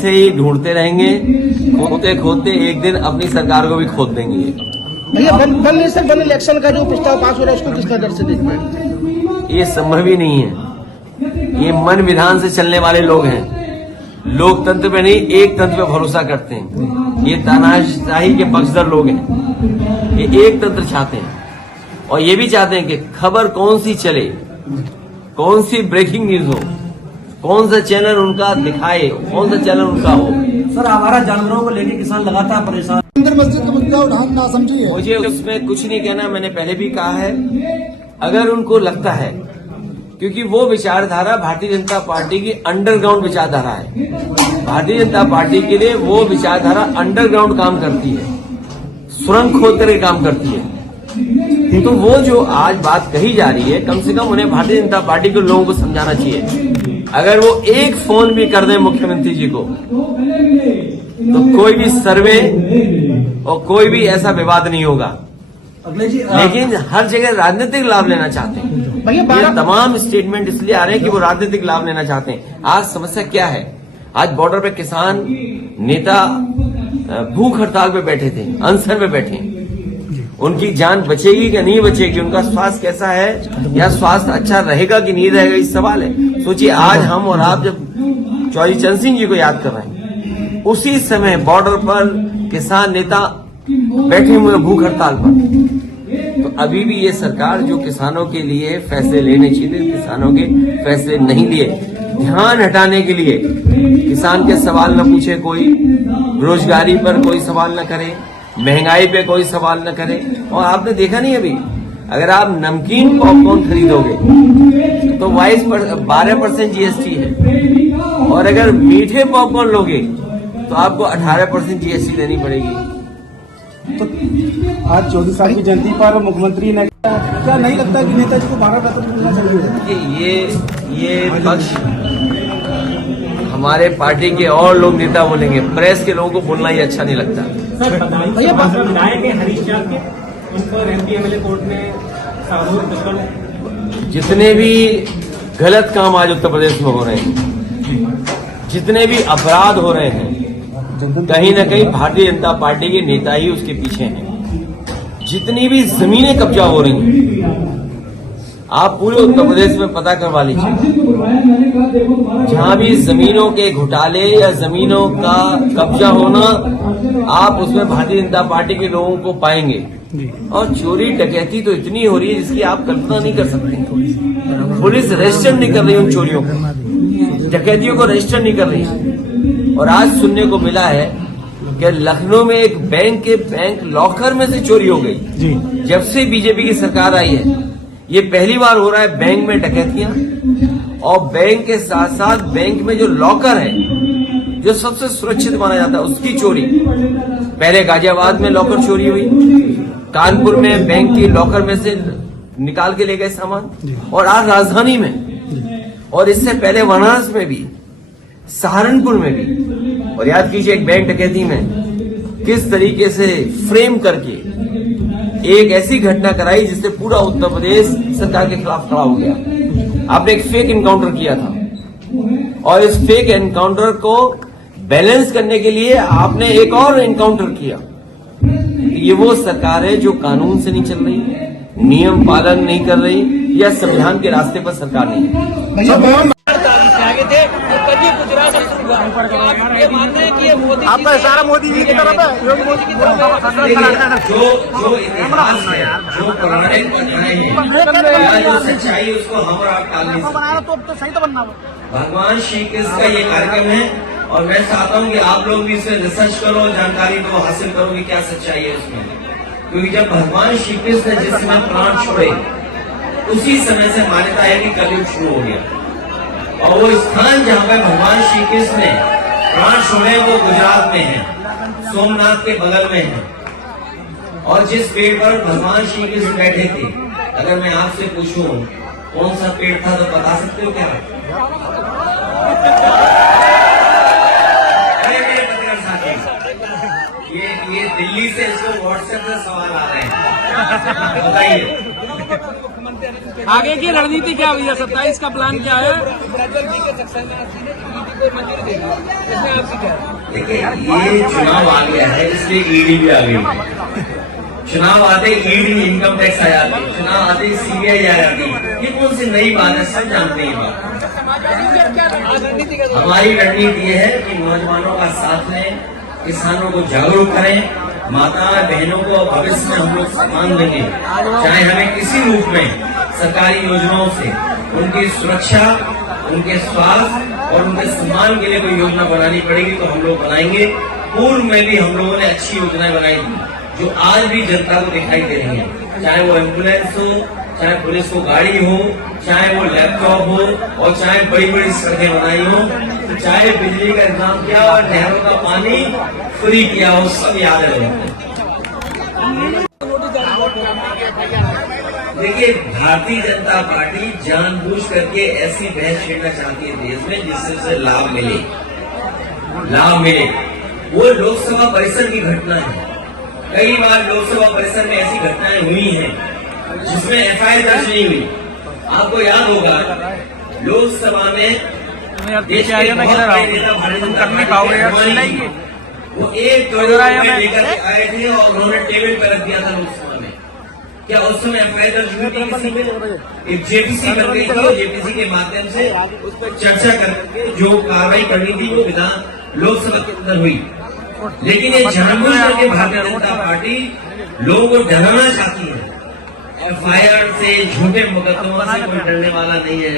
ऐसे ही ढूंढते रहेंगे, खोदते खोदते एक दिन अपनी सरकार को भी खोद देंगे। भैया वन इलेक्शन का जो प्रस्ताव पास हो रहा है उसको किस नजर से देख रहे हैं? ये संभव ही नहीं है। ये मन विधान से चलने वाले लोग हैं। लोकतंत्र पे नहीं, एक तंत्र पे भरोसा करते हैं। ये तानाशाही के पक्षधर लोग हैं। ये एक तंत्र चाहते हैं और ये भी चाहते हैं कि खबर कौन सी चले, कौन सी ब्रेकिंग न्यूज हो, कौन सा चैनल उनका दिखाए, कौन सा चैनल उनका हो। सर, आवारा जानवरों को लेकर किसान लगातार परेशान। मस्जिद का मुद्दा ना समझिए। मुझे उसमें कुछ नहीं कहना। मैंने पहले भी कहा है, अगर उनको लगता है, क्योंकि वो विचारधारा भारतीय जनता पार्टी की अंडरग्राउंड विचारधारा है। भारतीय जनता पार्टी के लिए वो विचारधारा अंडरग्राउंड काम करती है, सुरंग खोद करके काम करती है। तो वो जो आज बात कही जा रही है, कम से कम उन्हें भारतीय जनता पार्टी के लोगों को समझाना चाहिए। अगर वो एक फोन भी कर दें मुख्यमंत्री जी को, तो कोई भी सर्वे और कोई भी ऐसा विवाद नहीं होगा। लेकिन हर जगह राजनीतिक लाभ लेना चाहते हैं। ये तमाम स्टेटमेंट इसलिए आ रहे हैं कि वो राजनीतिक लाभ लेना चाहते हैं। आज समस्या क्या है? आज बॉर्डर पे किसान नेता भूख हड़ताल पे बैठे थे, अनशन पे बैठे हैं। उनकी जान बचेगी कि नहीं बचेगी, उनका स्वास्थ्य कैसा है या स्वास्थ्य अच्छा रहेगा कि नहीं रहेगा, इस सवाल है। सोचिए, आज हम और आप जब चौधरी चरण सिंह जी को याद कर रहे हैं, उसी समय बॉर्डर पर किसान नेता बैठे हुए भूख हड़ताल पर। तो अभी भी ये सरकार जो किसानों के लिए फैसले लेने चाहिए, किसानों के फैसले नहीं लिए। ध्यान हटाने के लिए किसान के सवाल न पूछे कोई, रोजगारी पर कोई सवाल न करे, महंगाई पे कोई सवाल न करे। और आपने देखा नहीं, अभी अगर आप नमकीन पॉपकॉर्न खरीदोगे तो 12% जीएसटी है, और अगर मीठे पॉपकॉर्न लोगे तो आपको 18% जीएसटी देनी पड़ेगी। तो आज 14 साल की जयंती पर मुख्यमंत्री ने क्या नहीं लगता कि नेताजी को भारत रत्न मिलना चाहिए? ये पक्ष हमारे पार्टी के और लोग नेता बोलेंगे, प्रेस के लोगों को बोलना ही अच्छा नहीं लगता। विधायक है हरीश चाल के, उन पर एमपी एमएलए कोर्ट में जितने भी गलत काम आज उत्तर प्रदेश में हो रहे हैं, जितने भी अपराध हो रहे हैं, कहीं न कहीं भारतीय जनता पार्टी के नेता ही उसके पीछे हैं। जितनी भी जमीनें कब्जा हो रही हैं, आप पूरे उत्तर प्रदेश में पता करवा लीजिए। जहां भी जमीनों के घोटाले या जमीनों का कब्जा होना, आप उसमें भारतीय जनता पार्टी के लोगों को पाएंगे। और चोरी डकैती तो इतनी हो रही है जिसकी आप कल्पना नहीं कर सकते। पुलिस रजिस्टर नहीं कर रही उन चोरियों को, डकैतियों को रजिस्टर नहीं कर रही। और आज सुनने को मिला है कि लखनऊ में एक बैंक के बैंक लॉकर में से चोरी हो गई। जब से बीजेपी की सरकार आई है, ये पहली बार हो रहा है बैंक में डकैतियां, और बैंक के साथ साथ बैंक में जो लॉकर है, जो सबसे सुरक्षित माना जाता है, उसकी चोरी। पहले गाजियाबाद में लॉकर चोरी हुई, कानपुर में बैंक की लॉकर में से निकाल के ले गए सामान, और आज राजधानी में, और इससे पहले बनारस में भी, सहारनपुर में भी। और याद कीजिए, एक बैंक डकैती में किस तरीके से फ्रेम करके एक ऐसी घटना कराई जिससे पूरा उत्तर प्रदेश सरकार के खिलाफ खड़ा हो गया। आपने एक फेक एनकाउंटर किया था, और इस फेक एनकाउंटर को बैलेंस करने के लिए आपने एक और एनकाउंटर किया। ये वो सरकार है जो कानून से नहीं चल रही, नियम पालन नहीं कर रही, या संविधान के रास्ते पर सरकार नहीं है। आपका इशारा मोदी जी की तरफ है, योगी मोदी की तरफ सच्चाई उसको हम और आप टाल नहीं सकते। तो सही तो बनना। भगवान श्री कृष्ण का ये कार्यक्रम है, और मैं चाहता हूँ कि आप लोग भी इसमें रिसर्च करो, जानकारी को हासिल करो कि क्या सच्चाई है उसमें। क्योंकि जब भगवान श्री कृष्ण ने जिस समय प्राण छोड़े, उसी समय से मान्यता है कि कलयुग शुरू हो गया। और वो स्थान जहाँ पे भगवान श्री कृष्ण ने प्राण छोड़े, वो गुजरात में है, सोमनाथ के बगल में है। और जिस पेड़ पर भगवान श्री कृष्ण बैठे थे, अगर मैं आपसे पूछूं कौन सा पेड़ था तो बता सकते हो क्या? अरे मेरे पत्रकार साथी, ये दिल्ली से इसको व्हाट्सएप से सवाल आ रहे हैं, बताइए। आगे की रणनीति क्या हुई है? 27 का प्लान क्या है? देखिए, ये चुनाव आ गया है, इसलिए ईडी भी आ गई। चुनाव आते ईडी इनकम टैक्स आ जाती, चुनाव आते सीबीआई आ जाती। ये कौन सी नई बात है? सब जानते हैं ये बात। हमारी रणनीति ये है कि नौजवानों का साथ लें, किसानों को जागरूक करें, माता बहनों को भविष्य में हम लोग सम्मान देंगे, चाहे हमें किसी रूप में सरकारी योजनाओं से उनकी सुरक्षा, उनके स्वास्थ्य और उनके सम्मान के लिए कोई योजना बनानी पड़ेगी तो हम लोग बनाएंगे। पूर्व में भी हम लोगों ने अच्छी योजनाएं बनाई थी जो आज भी जनता को दिखाई दे रही है, चाहे वो एम्बुलेंस हो, चाहे पुलिस को गाड़ी हो, चाहे वो लैपटॉप हो और चाहे बड़ी बड़ी सड़कें बनाई हो, चाहे बिजली का इंतजाम किया और नहरों का पानी फ्री किया हो, सब याद है लोगों को। देखिए, भारतीय जनता पार्टी जानबूझ करके ऐसी बहस छेड़ना चाहती है देश में जिससे उसे लाभ मिले। वो लोकसभा परिसर की घटना है। कई बार लोकसभा परिसर में ऐसी घटनाएं हुई हैं जिसमें एफआईआर दर्ज नहीं हुई। आपको याद होगा लोकसभा में देश के बहुत बड़े नेता भारतीय जनता पार्टी के वो 1 करोड़ रुपए लेकर आए थे और उन्होंने टेबल पर रख दिया था लोकसभा में। क्या उस समय एफआईआर दर्ज हुई थी किसी पे? एक जेपीसी बन गई थी, जेपीसी के माध्यम से उस पर चर्चा करके जो कार्रवाई करनी थी वो विधान लोकसभा के अंदर हुई। लेकिन ये जानबूझ करके भारतीय जनता पार्टी लोगों को डराना चाहती है। एफआईआर से, झूठे मुकदमों से कोई डरने वाला नहीं है।